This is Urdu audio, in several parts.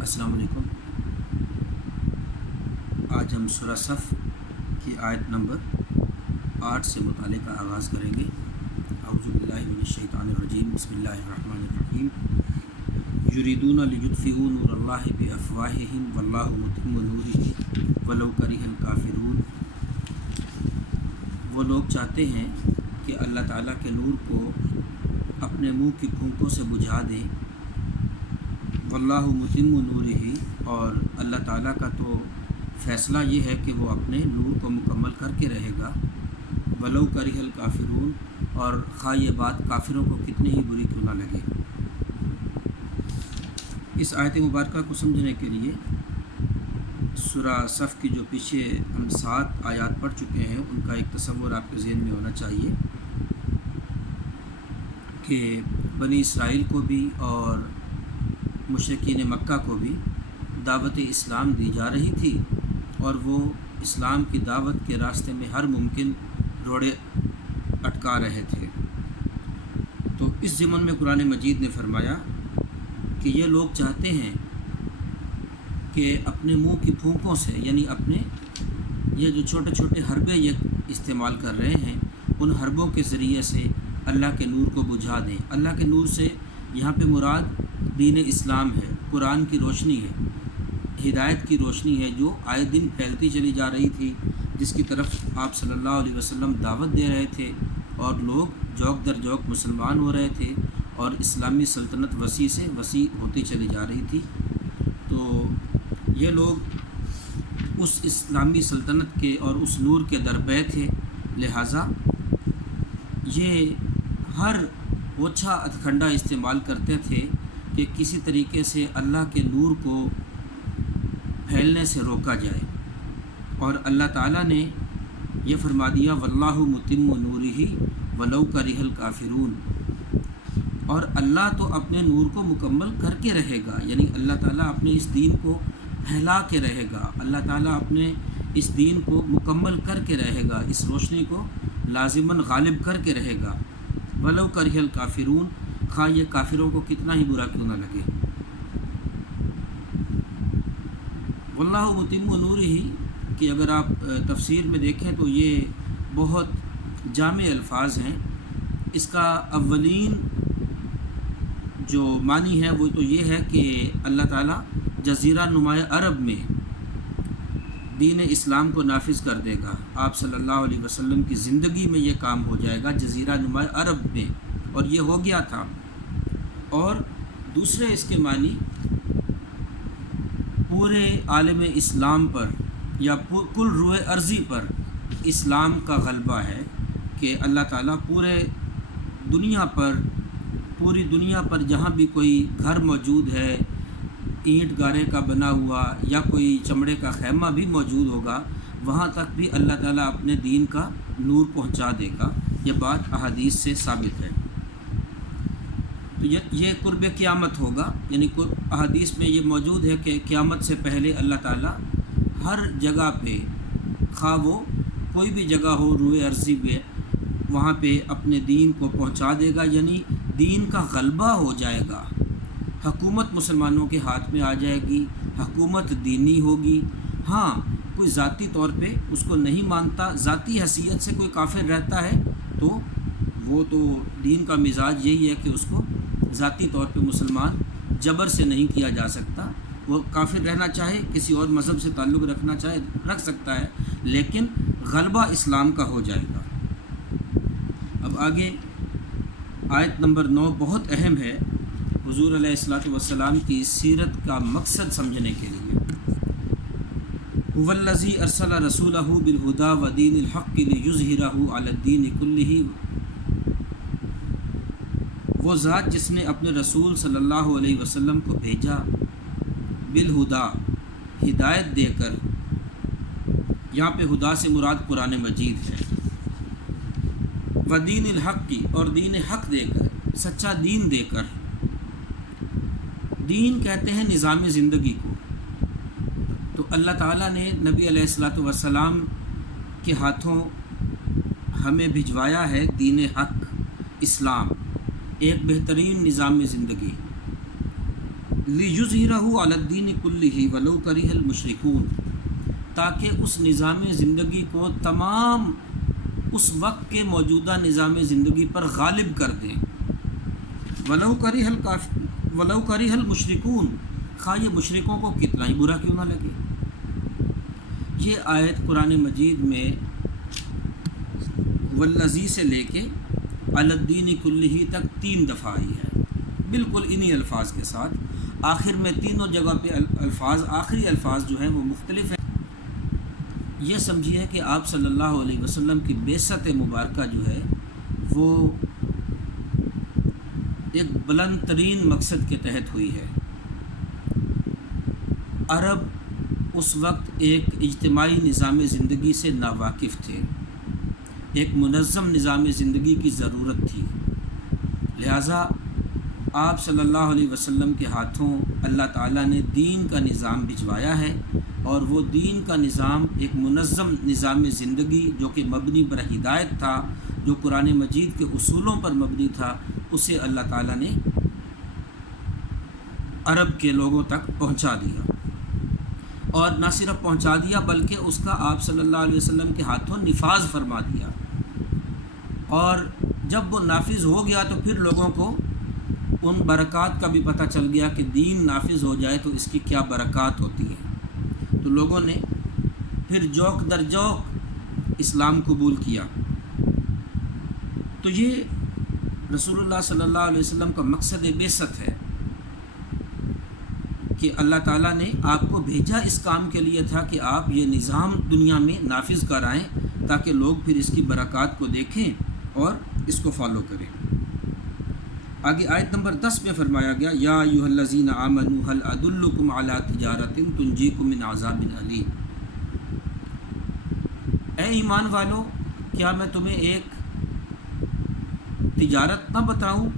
السلام علیکم۔ آج ہم سورہ صف کی آیت نمبر 8 سے مطالعے کا آغاز کریں گے۔ اعوذ باللہ من الشیطان الرجیم، بسم اللہ الرحمن الرحیم۔ یریدون لیطفئوا نور اللہ بافواہہم واللہ متم نورہ ولو کرہ الکافرون۔ وہ لوگ چاہتے ہیں کہ اللہ تعالیٰ کے نور کو اپنے منہ کی پھونکوں سے بجھا دیں، واللہ متم نورہ، اور اللہ تعالیٰ کا تو فیصلہ یہ ہے کہ وہ اپنے نور کو مکمل کر کے رہے گا، ولو کرہ الکافرون، اور خواہ یہ بات کافروں کو کتنی ہی بری کیوں نہ لگے۔ اس آیت مبارکہ کو سمجھنے کے لیے سورہ صف کی جو پیچھے ہم 7 آیات پڑھ چکے ہیں ان کا ایک تصور آپ کے ذہن میں ہونا چاہیے کہ بنی اسرائیل کو بھی اور مشرکین مکہ کو بھی دعوت اسلام دی جا رہی تھی، اور وہ اسلام کی دعوت کے راستے میں ہر ممکن روڑے اٹکا رہے تھے۔ تو اس ضمن میں قرآن مجید نے فرمایا کہ یہ لوگ چاہتے ہیں کہ اپنے منہ کی پھونکوں سے، یعنی اپنے یہ جو چھوٹے چھوٹے حربے یہ استعمال کر رہے ہیں، ان حربوں کے ذریعے سے اللہ کے نور کو بجھا دیں۔ اللہ کے نور سے یہاں پہ مراد دین اسلام ہے، قرآن کی روشنی ہے، ہدایت کی روشنی ہے جو آئے دن پھیلتی چلی جا رہی تھی، جس کی طرف آپ صلی اللہ علیہ وسلم دعوت دے رہے تھے، اور لوگ جوک در جوک مسلمان ہو رہے تھے، اور اسلامی سلطنت وسیع سے وسیع ہوتی چلی جا رہی تھی۔ تو یہ لوگ اس اسلامی سلطنت کے اور اس نور کے درپے تھے، لہٰذا یہ ہر اوچھا ادھکھنڈا استعمال کرتے تھے کہ کسی طریقے سے اللہ کے نور کو پھیلنے سے روکا جائے، اور اللہ تعالیٰ نے یہ فرما دیا واللہ متم نورہ ولو کرہ الکافرون، اور اللہ تو اپنے نور کو مکمل کر کے رہے گا، یعنی اللہ تعالیٰ اپنے اس دین کو پھیلا کے رہے گا، اللہ تعالیٰ اپنے اس دین کو مکمل کر کے رہے گا، اس روشنی کو لازماً غالب کر کے رہے گا، ولو کرہ الکافرون، خواہ یہ کافروں کو کتنا ہی برا کیوں نہ لگے۔ واللہ متم نورہ کہ اگر آپ تفسیر میں دیکھیں تو یہ بہت جامع الفاظ ہیں۔ اس کا اولین جو معنی ہے وہ تو یہ ہے کہ اللہ تعالیٰ جزیرہ نما عرب میں دین اسلام کو نافذ کر دے گا۔ آپ صلی اللہ علیہ وسلم کی زندگی میں یہ کام ہو جائے گا جزیرہ نما عرب میں، اور یہ ہو گیا تھا۔ اور دوسرے اس کے معنی پورے عالم اسلام پر یا کل روئے ارضی پر اسلام کا غلبہ ہے، کہ اللہ تعالیٰ پوری دنیا پر جہاں بھی کوئی گھر موجود ہے، اینٹ گارے کا بنا ہوا یا کوئی چمڑے کا خیمہ بھی موجود ہوگا، وہاں تک بھی اللہ تعالیٰ اپنے دین کا نور پہنچا دے گا۔ یہ بات احادیث سے ثابت ہے۔ تو یہ قرب قیامت ہوگا، یعنی احادیث میں یہ موجود ہے کہ قیامت سے پہلے اللہ تعالیٰ ہر جگہ پہ، خواہ وہ کوئی بھی جگہ ہو روئے ارضی پہ، وہاں پہ اپنے دین کو پہنچا دے گا، یعنی دین کا غلبہ ہو جائے گا، حکومت مسلمانوں کے ہاتھ میں آ جائے گی، حکومت دینی ہوگی۔ ہاں، کوئی ذاتی طور پہ اس کو نہیں مانتا، ذاتی حیثیت سے کوئی کافر رہتا ہے تو وہ تو دین کا مزاج یہی ہے کہ اس کو ذاتی طور پہ مسلمان جبر سے نہیں کیا جا سکتا۔ وہ کافر رہنا چاہے، کسی اور مذہب سے تعلق رکھنا چاہے رکھ سکتا ہے، لیکن غلبہ اسلام کا ہو جائے گا۔ اب آگے آیت نمبر 9 بہت اہم ہے حضور علیہ الصلوۃ والسلام کی سیرت کا مقصد سمجھنے کے لیے۔ هو الذی ارسل رسولہ بالہدی ودین الحق لیظہرہ علی الدین کلہ، وہ ذات جس نے اپنے رسول صلی اللہ علیہ وسلم کو بھیجا بالہدی، ہدایت دے کر، یہاں پہ ہدا سے مراد قرآن مجید ہے، ودین الحق کی، اور دین حق دے کر، سچا دین دے کر۔ دین کہتے ہیں نظام زندگی کو، تو اللہ تعالیٰ نے نبی علیہ الصلوۃ والسلام کے ہاتھوں ہمیں بھجوایا ہے دین حق، اسلام، ایک بہترین نظام زندگی۔ لِیُظْہِرَہُ عَلَى الدِّینِ کُلِّہ وَلَوْ کَرِہَ الْمُشْرِکُونَ، تاکہ اس نظام زندگی کو تمام اس وقت کے موجودہ نظام زندگی پر غالب کر دیں۔ وَلَوْ کَرِہَ الْمُشْرِکُونَ، خواہ یہ مشرکوں کو کتنا ہی برا کیوں نہ لگے۔ یہ آیت قرآن مجید میں والذی سے لے کے علی الدین کلہ تک 3 دفعہ آئی ہے، بالکل انہی الفاظ کے ساتھ۔ آخر میں تینوں جگہ پہ آخری الفاظ جو ہیں وہ مختلف ہیں۔ یہ سمجھیے کہ آپ صلی اللہ علیہ وسلم کی بعثت مبارکہ جو ہے وہ ایک بلند ترین مقصد کے تحت ہوئی ہے۔ عرب اس وقت ایک اجتماعی نظام زندگی سے ناواقف تھے، ایک منظم نظام زندگی کی ضرورت تھی، لہٰذا آپ صلی اللہ علیہ وسلم کے ہاتھوں اللہ تعالیٰ نے دین کا نظام بھجوایا ہے، اور وہ دین کا نظام ایک منظم نظام زندگی جو کہ مبنی بر ہدایت تھا، جو قرآن مجید کے اصولوں پر مبنی تھا، اسے اللہ تعالیٰ نے عرب کے لوگوں تک پہنچا دیا، اور نہ صرف پہنچا دیا بلکہ اس کا آپ صلی اللہ علیہ وسلم کے ہاتھوں نفاذ فرما دیا۔ اور جب وہ نافذ ہو گیا تو پھر لوگوں کو ان برکات کا بھی پتہ چل گیا کہ دین نافذ ہو جائے تو اس کی کیا برکات ہوتی ہے، تو لوگوں نے پھر جوق در جوق اسلام قبول کیا۔ تو یہ رسول اللہ صلی اللہ علیہ وسلم کا مقصد بعثت ہے کہ اللہ تعالیٰ نے آپ کو بھیجا اس کام کے لیے تھا کہ آپ یہ نظام دنیا میں نافذ کرائیں، تاکہ لوگ پھر اس کی برکات کو دیکھیں اور اس کو فالو کریں۔ آگے آیت نمبر 10 میں فرمایا گیا یا ایھا الذین آمنوا هل ادلکم علی تجارۃ تنجیکم من عذاب علیم، اے ایمان والو کیا میں تمہیں ایک تجارت نہ بتاؤں،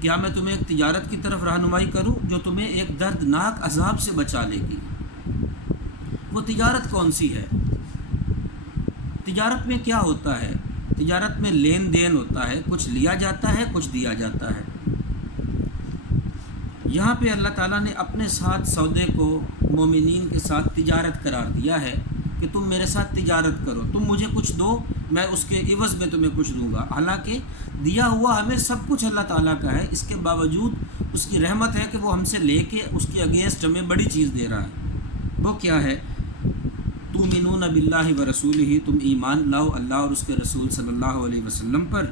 کیا میں تمہیں ایک تجارت کی طرف رہنمائی کروں جو تمہیں ایک دردناک عذاب سے بچا لے گی۔ وہ تجارت کون سی ہے؟ تجارت میں کیا ہوتا ہے؟ تجارت میں لین دین ہوتا ہے، کچھ لیا جاتا ہے، کچھ دیا جاتا ہے۔ یہاں پہ اللہ تعالیٰ نے اپنے ساتھ سودے کو مومنین کے ساتھ تجارت قرار دیا ہے کہ تم میرے ساتھ تجارت کرو، تم مجھے کچھ دو، میں اس کے عوض میں تمہیں کچھ دوں گا۔ حالانکہ دیا ہوا ہمیں سب کچھ اللہ تعالیٰ کا ہے، اس کے باوجود اس کی رحمت ہے کہ وہ ہم سے لے کے اس کے اگینسٹ ہمیں بڑی چیز دے رہا ہے۔ وہ کیا ہے؟ تؤمنون باللہ ورسولہ، تم ایمان لاؤ اللہ اور اس کے رسول صلی اللہ علیہ وسلم پر،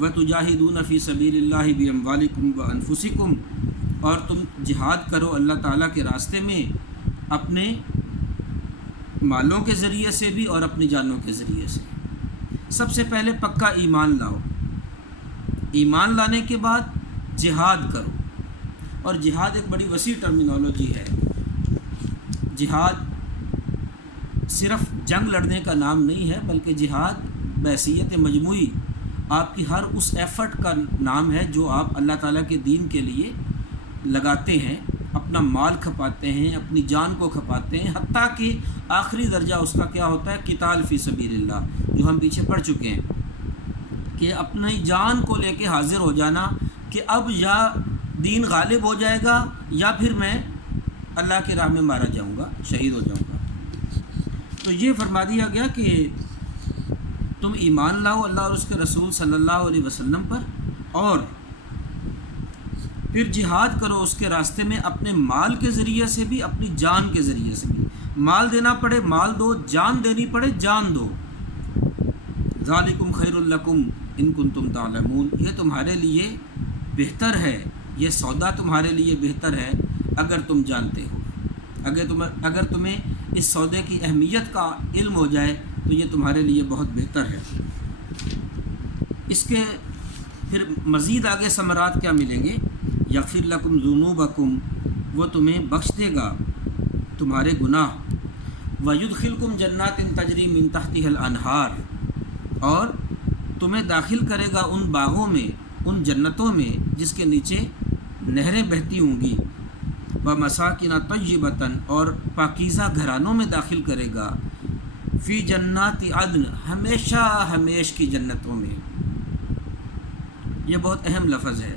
وتجاہدون فی سبیل اللہ باموالکم وانفسکم، اور تم جہاد کرو اللہ تعالیٰ کے راستے میں اپنے مالوں کے ذریعے سے بھی اور اپنی جانوں کے ذریعے سے۔ سب سے پہلے پکا ایمان لاؤ، ایمان لانے کے بعد جہاد کرو، اور جہاد ایک بڑی وسیع ٹرمینالوجی ہے۔ جہاد صرف جنگ لڑنے کا نام نہیں ہے، بلکہ جہاد بحیثیت مجموعی آپ کی ہر اس ایفرٹ کا نام ہے جو آپ اللہ تعالیٰ کے دین کے لیے لگاتے ہیں، اپنا مال کھپاتے ہیں، اپنی جان کو کھپاتے ہیں، حتیٰ کہ آخری درجہ اس کا کیا ہوتا ہے؟ قتال فی سبیل اللہ، جو ہم پیچھے پڑھ چکے ہیں کہ اپنی جان کو لے کے حاضر ہو جانا کہ اب یا دین غالب ہو جائے گا یا پھر میں اللہ کی راہ میں مارا جاؤں گا، شہید ہو جاؤں گا۔ تو یہ فرما دیا گیا کہ تم ایمان لاؤ اللہ اور اس کے رسول صلی اللہ علیہ وسلم پر، اور پھر جہاد کرو اس کے راستے میں اپنے مال کے ذریعے سے بھی، اپنی جان کے ذریعے سے بھی۔ مال دینا پڑے مال دو، جان دینی پڑے جان دو۔ ذالکم خیر لکم ان کنتم تعلمون، یہ تمہارے لیے بہتر ہے، یہ سودا تمہارے لیے بہتر ہے اگر تم جانتے ہو۔ اگر تمہیں اس سودے کی اہمیت کا علم ہو جائے تو یہ تمہارے لیے بہت بہتر ہے۔ اس کے پھر مزید آگے ثمرات کیا ملیں گے؟ یغفر لکم ذنوبکم، وہ تمہیں بخش دے گا تمہارے گناہ، ویدخلکم جنات تجری من تحتها الانہار، اور تمہیں داخل کرے گا ان باغوں میں، ان جنتوں میں جس کے نیچے نہریں بہتی ہوں گی، ومساکن طیبۃ، اور پاکیزہ گھرانوں میں داخل کرے گا، فی جنات عدن، ہمیشہ ہمیش کی جنتوں میں۔ یہ بہت اہم لفظ ہے۔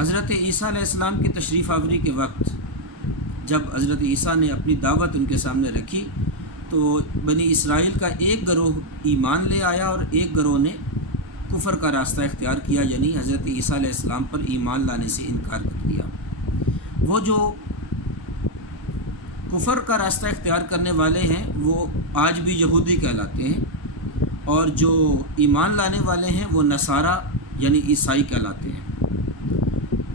حضرت عیسیٰ علیہ السلام کی تشریف آوری کے وقت جب حضرت عیسیٰ نے اپنی دعوت ان کے سامنے رکھی تو بنی اسرائیل کا ایک گروہ ایمان لے آیا اور ایک گروہ نے کفر کا راستہ اختیار کیا، یعنی حضرت عیسیٰ علیہ السلام پر ایمان لانے سے انکار کر دیا۔ وہ جو کفر کا راستہ اختیار کرنے والے ہیں وہ آج بھی یہودی کہلاتے ہیں، اور جو ایمان لانے والے ہیں وہ نصارہ یعنی عیسائی کہلاتے ہیں۔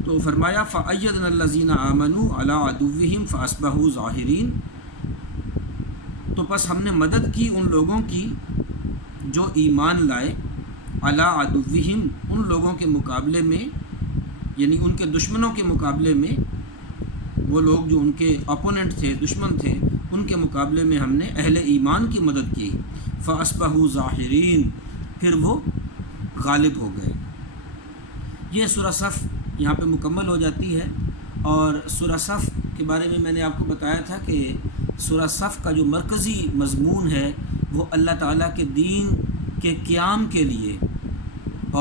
تو فرمایا فَأَيَّدْنَا الَّذِينَ آمَنُوا عَلَىٰ عَدُوِّهِمْ فَأَصْبَحُوا ظَاهِرِينَ، تو پس ہم نے مدد کی ان لوگوں کی جو ایمان لائے، عَلَىٰ عَدُوِّهِمْ ان لوگوں کے مقابلے میں، یعنی ان کے دشمنوں کے مقابلے میں، وہ لوگ جو ان کے اپوننٹ تھے، دشمن تھے، ان کے مقابلے میں ہم نے اہل ایمان کی مدد کی۔ فَأَصْبَحُوا ظَاهِرِينَ، پھر وہ غالب ہو گئے۔ یہ سورہ صف یہاں پہ مکمل ہو جاتی ہے، اور سورہ صف کے بارے میں نے آپ کو بتایا تھا کہ سورہ صف کا جو مرکزی مضمون ہے وہ اللہ تعالیٰ کے دین کے قیام کے لیے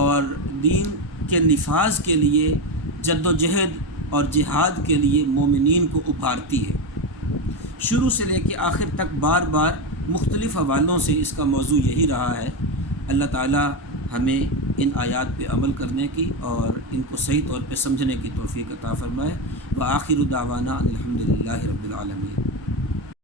اور دین کے نفاذ کے لیے جد و جہد اور جہاد کے لیے مومنین کو ابھارتی ہے۔ شروع سے لے کے آخر تک بار بار مختلف حوالوں سے اس کا موضوع یہی رہا ہے۔ اللہ تعالیٰ ہمیں ان آیات پہ عمل کرنے کی اور ان کو صحیح طور پہ سمجھنے کی توفیق عطا فرمائے۔ وآخر دعوانا ان الحمد للہ رب العالمین۔